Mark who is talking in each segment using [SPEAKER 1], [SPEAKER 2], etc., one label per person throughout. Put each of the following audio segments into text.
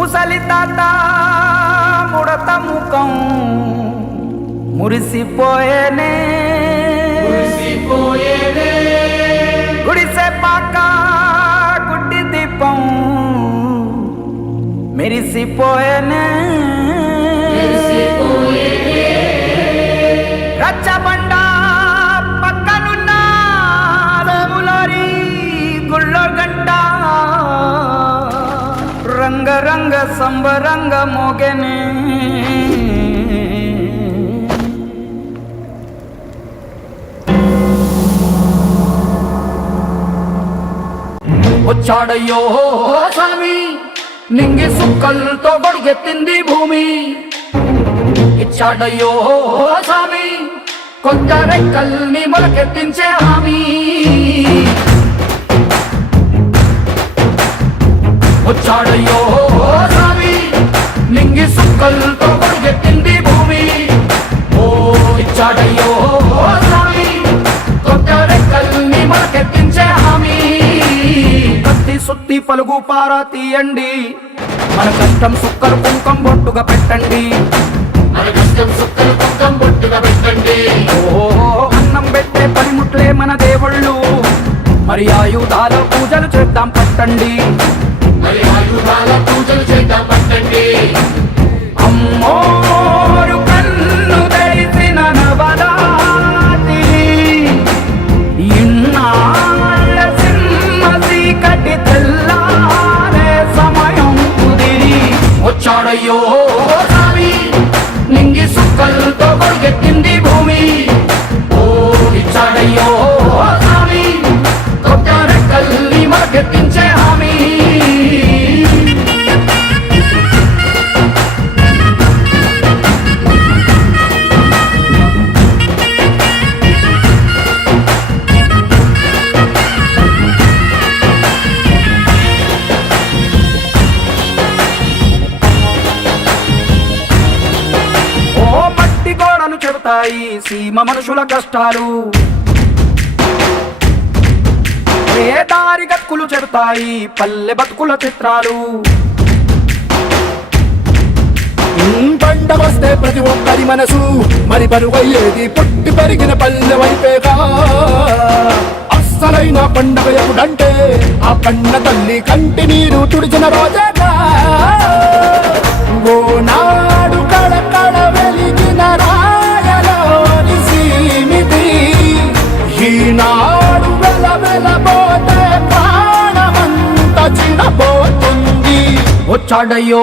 [SPEAKER 1] ముసలి తాత ముడత ముఖం మురిసిపోయేనే గుడిసె పాక గుడ్డి దీపం మెరిసిపోయేనే రంగరంగ సంబరంగ మోగనే. వచ్చాడయ్యో స్వామి నింగి సుక్కలతో గొడిగెత్తింది భూమి. ఇచ్చాడయ్యో స్వామి కొత్త రెక్కల్ని మొలకెత్తించే హామీ. వచ్చాడయ్యో స్వామి నింగి సుక్కలతో పరిగెత్తింది భూమి. ఓ ఇచ్చాడయ్యో స్వామి కొత్త రెక్కల్ని హామీ. కత్తి సుత్తి పలుగు పారా తీయండి. మన కష్టం సుక్కలు కుంకం బొట్టుగా పెట్టండి.
[SPEAKER 2] మన కష్టం సుక్కలు కుంకం బొట్టుగా పెట్టండి.
[SPEAKER 1] ఓహో అన్నం పెట్టే పనిముట్లే మన దేవుళ్ళు. మరి ఆయుధాల పూజలు చేద్దాం పట్టండి.
[SPEAKER 2] మరి పూజలు చేద్దాం పట్టండి
[SPEAKER 1] గోడలు సీమ మనుషుల కష్టాలు. ఏ దారి గతుకులు చెబుతాయి పల్లె బతుకుల చిత్రాలు.
[SPEAKER 3] పంట వస్తే ప్రతి ఒక్కరి మనసు మరి బరువయ్యేది పుట్టి పెరిగిన పల్లె వైపేగా. అస్సలైన పండగ ఎప్పుడంటే ఆ పండ తల్లి కంటి నీరు తుడిచిన రోజేగా. ఓ నా
[SPEAKER 1] వచ్చాడయ్యో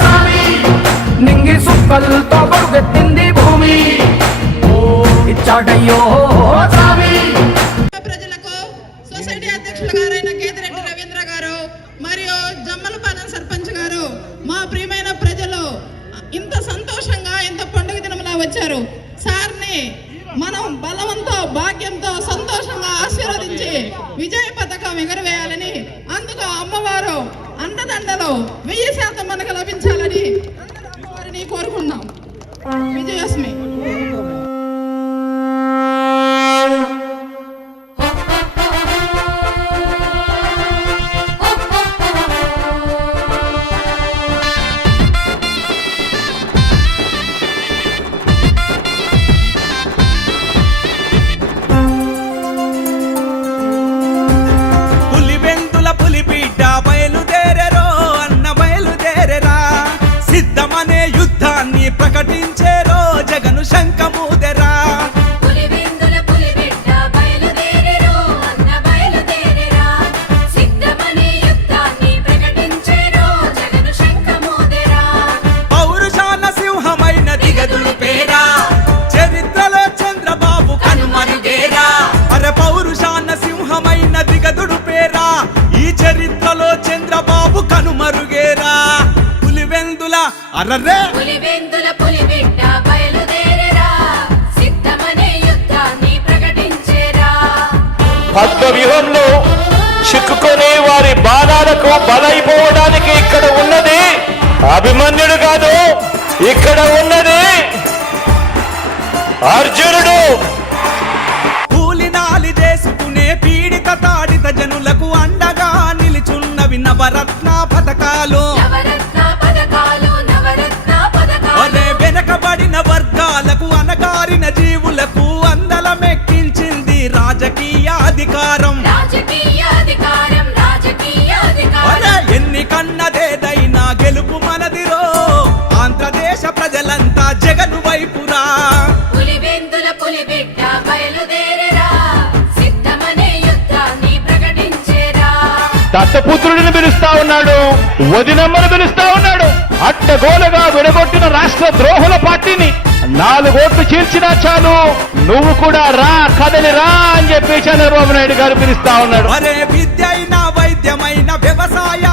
[SPEAKER 1] స్వామి నింగి సుక్కలతో పరుగెత్తింది భూమి. ఇచ్చాడయ్యో
[SPEAKER 4] ప్రజలకు సొసైటీ అధ్యక్షులు గారైన కేతిరెడ్డి రవీంద్ర గారు మరియు జమ్మలపాలెం సర్పంచ్ గారు మా ప్రియమైన ప్రజలు ఇంత సంతోషంగా ఇంత పండుగ దినములా వచ్చారు. సార్ని మనం బలవంతో భాగ్యంతో సంతోషంగా ఆశీర్వదించి విజయ పథకం ఎగరవేయాలని అండదండలు వెయ్యి శాతం మనకు లభించాలని అందరూ అమ్మవారిని కోరుకున్నాం విజయలక్ష్మి
[SPEAKER 5] చంద్రబాబు కనుమరుగేరా. పులివెందుల అరరే
[SPEAKER 6] పులివెందుల పులిబిడ్డ బయలుదేరెరా. సిద్ధమనే యుద్ధాన్ని ప్రకటించెరా.
[SPEAKER 7] పద్మ వ్యూహంలో చిక్కుకొని వారి బాణాలకు బలైపోవడానికి ఇక్కడ ఉన్నది అభిమన్యుడు కాదు ఇక్కడ ఉన్నది అర్జునుడు.
[SPEAKER 5] అధికారం.
[SPEAKER 6] రాజకీయ అధికారం రాజకీయ అధికారం.
[SPEAKER 5] అరే ఎన్ని కన్నదేదైనా గెలుపు మనదిరో. ఆంధ్రదేశ ప్రజలంతా జగను వైపురా.
[SPEAKER 6] పులివెందుల పులిబిడ్డ బయలుదేరరా. సిద్ధమనే యుద్ధాన్ని ప్రకటించేరా.
[SPEAKER 7] దత్తపుత్రుడిని పిలుస్తా ఉన్నాడు వదినమ్మను పిలుస్తా ఉన్నాడు. అడ్డగోలుగా విడగొట్టిన రాష్ట్ర ద్రోహుల పార్టీని నాలుగు ఓట్లు చీల్చినా చాలు. నువ్వు కూడా రా కదలి రా అని చెప్పి చంద్రబాబు నాయుడు గారు పిలుస్తా ఉన్నాడు.
[SPEAKER 5] అరే విద్య అయినా వైద్యమైన వ్యవసాయ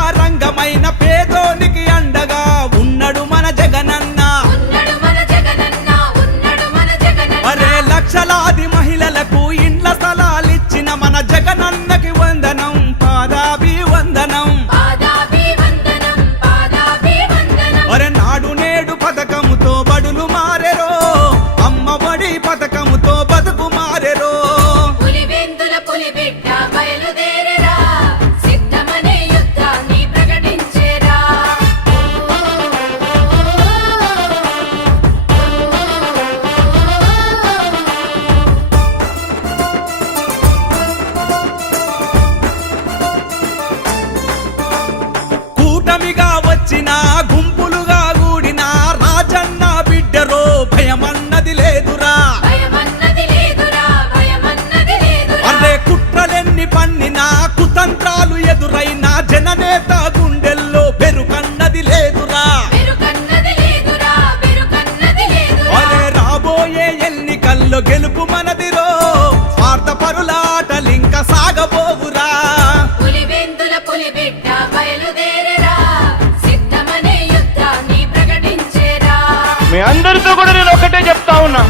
[SPEAKER 7] మీ అందరితో కూడా నేను ఒకటే చెప్తా ఉన్నా.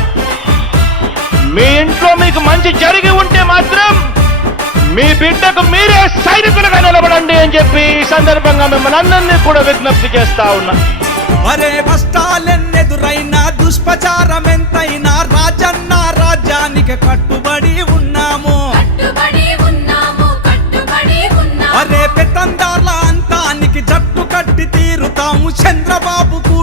[SPEAKER 7] మీ ఇంట్లో మీకు మంచి జరిగి ఉంటే మాత్రం మీ బిడ్డకు మీరే సైనికులుగా నిలబడండి అని చెప్పి ఈ సందర్భంగా మిమ్మల్ని అందరినీ కూడా విజ్ఞప్తి చేస్తా ఉన్నా.
[SPEAKER 5] అరే కష్టాలెన్నెదురైనా దుష్ప్రచారం ఎంతైనా రాజన్న రాజ్యానికి కట్టుబడి ఉన్నాము. అరే పెత్తందార్ల అంతానికి జట్టు కట్టి తీరుతాము. చంద్రబాబుకు